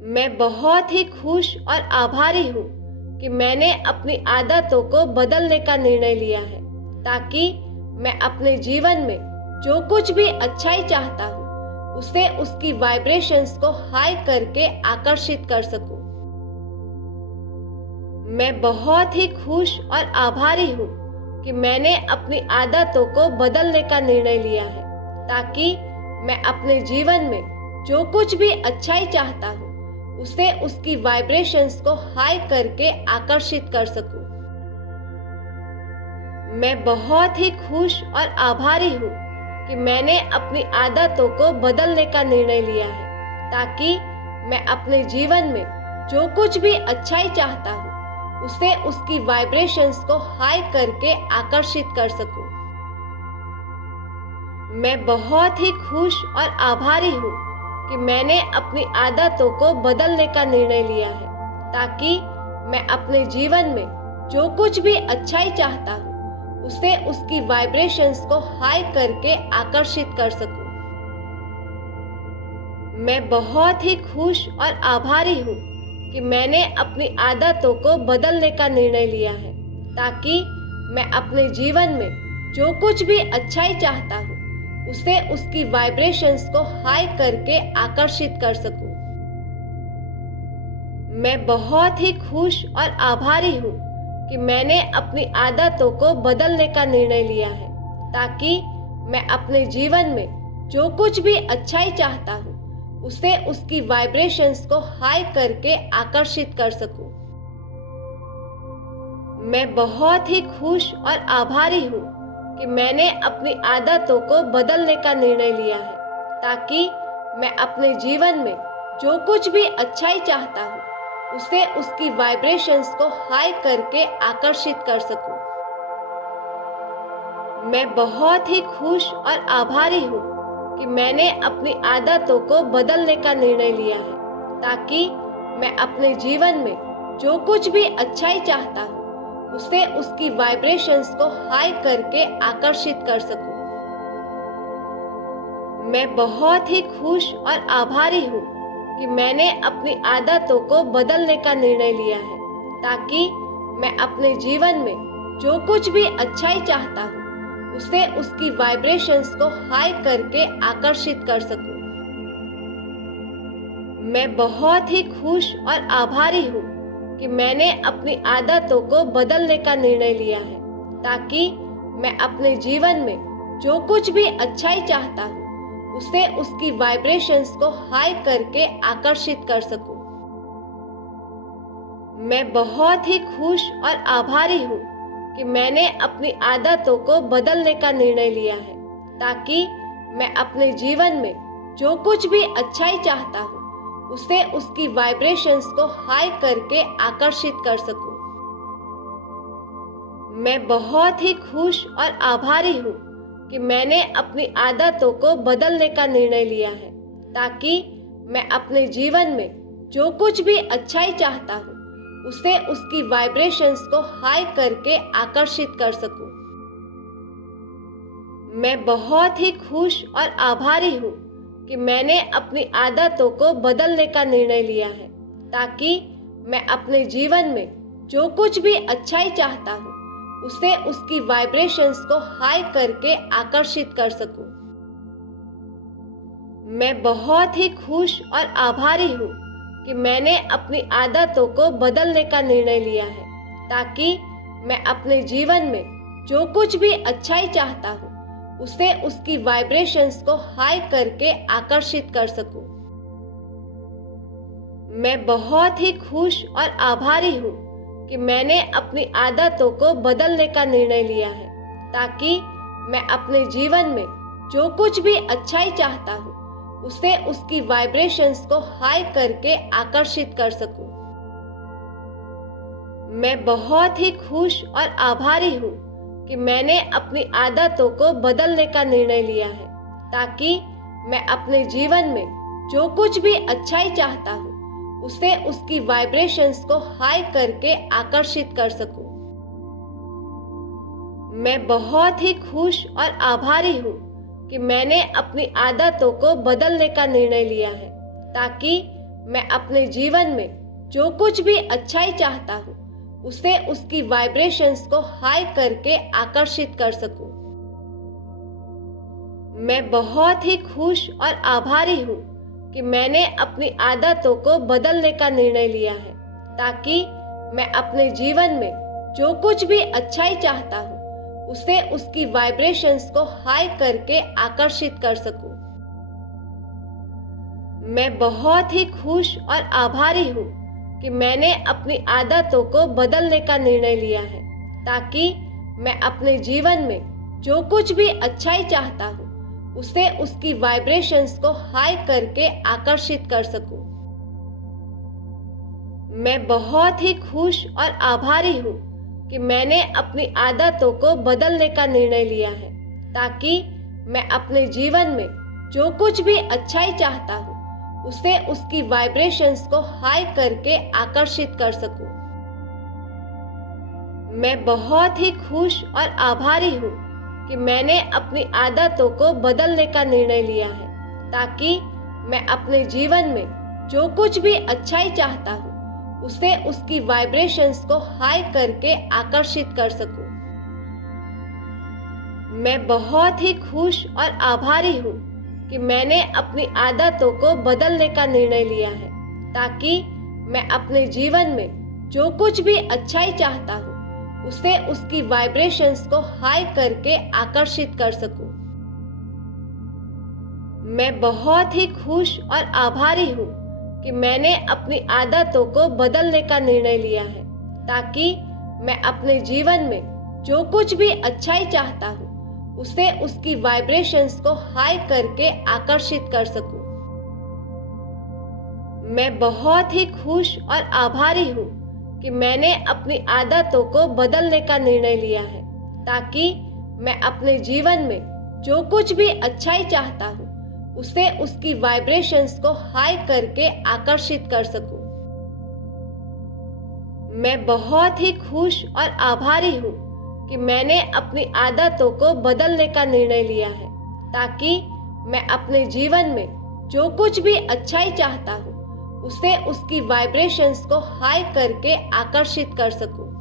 मैं बहुत ही खुश और आभारी हूँ कि मैंने अपनी आदतों को बदलने का निर्णय लिया है ताकि मैं अपने जीवन में जो कुछ भी अच्छाई चाहता हूँ उसे उसकी वाइब्रेशंस को हाई करके आकर्षित कर सकूं। मैं बहुत ही खुश और आभारी हूँ कि मैंने अपनी आदतों को बदलने का निर्णय लिया है ताकि मैं अपने जीवन में जो कुछ भी अच्छाई चाहता हूँ उसे उसकी वाइब्रेशंस को हाई करके आकर्षित कर सकूं। मैं बहुत ही खुश और आभारी हूँ कि मैंने अपनी आदतों को बदलने का निर्णय लिया है ताकि मैं अपने जीवन में जो कुछ भी अच्छाई चाहता हूँ उसे उसकी वाइब्रेशंस को हाई करके आकर्षित कर सकूं। मैं बहुत ही खुश और आभारी हूँ कि मैंने अपनी आदतों को बदलने का निर्णय लिया है ताकि मैं अपने जीवन में जो कुछ भी अच्छाई चाहता हूँ उसे उसकी वाइब्रेशंस को हाई करके आकर्षित कर सकूं। मैं बहुत ही खुश और आभारी हूँ कि मैंने अपनी आदतों को बदलने का निर्णय लिया है ताकि मैं अपने जीवन में जो कुछ भी अच्छाई चाहता हूँ उसे उसकी वाइब्रेशंस को हाई करके आकर्षित कर सकूं। मैं बहुत ही खुश और आभारी हूँ कि मैंने अपनी आदतों को बदलने का निर्णय लिया है ताकि मैं अपने जीवन में जो कुछ भी अच्छाई चाहता हूँ उसे उसकी वाइब्रेशंस को हाई करके आकर्षित कर सकूं। मैं बहुत ही खुश और आभारी हूँ कि मैंने अपनी आदतों को बदलने का निर्णय लिया है ताकि मैं अपने जीवन में जो कुछ भी अच्छाई चाहता हूँ उसे उसकी वाइब्रेशंस को हाई करके आकर्षित कर सकूं। मैं बहुत ही खुश और आभारी हूँ कि मैंने अपनी आदतों को बदलने का निर्णय लिया है ताकि मैं अपने जीवन में जो कुछ भी अच्छाई चाहता हूँ उसे उसकी वाइब्रेशंस को हाई करके आकर्षित कर सकूं। मैं बहुत ही खुश और आभारी हूँ कि मैंने अपनी आदतों को बदलने का निर्णय लिया है ताकि मैं अपने जीवन में जो कुछ भी अच्छाई चाहता हूँ उसे उसकी वाइब्रेशंस को हाई करके आकर्षित कर सकूं। मैं बहुत ही खुश और आभारी हूँ कि मैंने अपनी आदतों को बदलने का निर्णय लिया है ताकि मैं अपने जीवन में जो कुछ भी अच्छाई चाहता हूँ उसे उसकी वाइब्रेशंस को हाई करके आकर्षित कर सकूं। मैं बहुत ही खुश और आभारी हूँ कि मैंने अपनी आदतों को बदलने का निर्णय लिया है ताकि मैं अपने जीवन में जो कुछ भी अच्छाई चाहता हूँ उसे उसकी वाइब्रेशंस को हाई करके आकर्षित कर सकूं। मैं बहुत ही खुश और आभारी हूँ कि मैंने अपनी आदतों को बदलने का निर्णय लिया है ताकि मैं अपने जीवन में जो कुछ भी अच्छाई चाहता हूँ उसे उसकी वाइब्रेशंस को हाई करके आकर्षित कर सकूं। मैं बहुत ही खुश और आभारी हूँ कि मैंने अपनी आदतों को बदलने का निर्णय लिया है ताकि मैं अपने जीवन में जो कुछ भी अच्छाई चाहता हूँ उसे उसकी वाइब्रेशंस को हाई करके आकर्षित कर सकूं। मैं बहुत ही खुश और आभारी हूँ कि मैंने अपनी आदतों को बदलने का निर्णय लिया है ताकि मैं अपने जीवन में जो कुछ भी अच्छाई चाहता हूँ उसे उसकी वाइब्रेशंस को हाई करके आकर्षित कर सकूं। मैं बहुत ही खुश और आभारी हूँ कि मैंने अपनी आदतों को बदलने का निर्णय लिया है ताकि मैं अपने जीवन में जो कुछ भी अच्छाई चाहता हूँ उसे उसकी वाइब्रेशंस को हाई करके आकर्षित कर सकूं। मैं बहुत ही खुश और आभारी हूँ कि मैंने अपनी आदतों को बदलने का निर्णय लिया है ताकि मैं अपने जीवन में जो कुछ भी अच्छाई चाहता हूँ उसे उसकी वाइब्रेशंस को हाई करके आकर्षित कर सकूं। मैं बहुत ही खुश और आभारी हूँ कि मैंने अपनी आदतों को बदलने का निर्णय लिया है ताकि मैं अपने जीवन में जो कुछ भी अच्छाई चाहता हूँ उसे उसकी वाइब्रेशंस को हाई करके आकर्षित कर सकूं। मैं बहुत ही खुश और आभारी हूँ कि मैंने अपनी आदतों को बदलने का निर्णय लिया है ताकि मैं अपने जीवन में जो कुछ भी अच्छाई चाहता हूँ उसे उसकी वाइब्रेशंस को हाई करके आकर्षित कर सकूं। मैं बहुत ही खुश और आभारी हूँ कि मैंने अपनी आदतों को बदलने का निर्णय लिया है ताकि मैं अपने जीवन में जो कुछ भी अच्छाई चाहता हूँ उसे उसकी वाइब्रेशंस को हाई करके आकर्षित कर सकूं। मैं बहुत ही खुश और आभारी हूँ कि मैंने अपनी आदतों को बदलने का निर्णय लिया है ताकि मैं अपने जीवन में जो कुछ भी अच्छाई चाहता हूँ उसे उसकी वाइब्रेशंस को हाई करके आकर्षित कर सकूं। मैं बहुत ही खुश और आभारी हूँ कि मैंने अपनी आदतों को बदलने का निर्णय लिया है ताकि मैं अपने जीवन में जो कुछ भी अच्छाई चाहता हूँ उसे उसकी वाइब्रेशंस को हाई करके आकर्षित कर सकूं। मैं बहुत ही खुश और आभारी हूँ कि मैंने अपनी आदतों को बदलने का निर्णय लिया है ताकि मैं अपने जीवन में जो कुछ भी अच्छाई चाहता हूँ उसे उसकी वाइब्रेशंस को हाई करके आकर्षित कर सकूं। मैं बहुत ही खुश और आभारी हूँ कि मैंने अपनी आदतों को बदलने का निर्णय लिया है ताकि मैं अपने जीवन में जो कुछ भी अच्छाई चाहता हूँ उसे उसकी वाइब्रेशंस को हाई करके आकर्षित कर सकूं। मैं बहुत ही खुश और आभारी हूँ कि मैंने अपनी आदतों को बदलने का निर्णय लिया है ताकि मैं अपने जीवन में जो कुछ भी अच्छाई चाहता हूँ उसे उसकी वाइब्रेशंस को हाई करके आकर्षित कर सकूं। मैं बहुत ही खुश और आभारी हूँ कि मैंने अपनी आदतों को बदलने का निर्णय लिया है ताकि मैं अपने जीवन में जो कुछ भी अच्छाई चाहता हूँ उसे उसकी वाइब्रेशंस को हाई करके आकर्षित कर सकूं।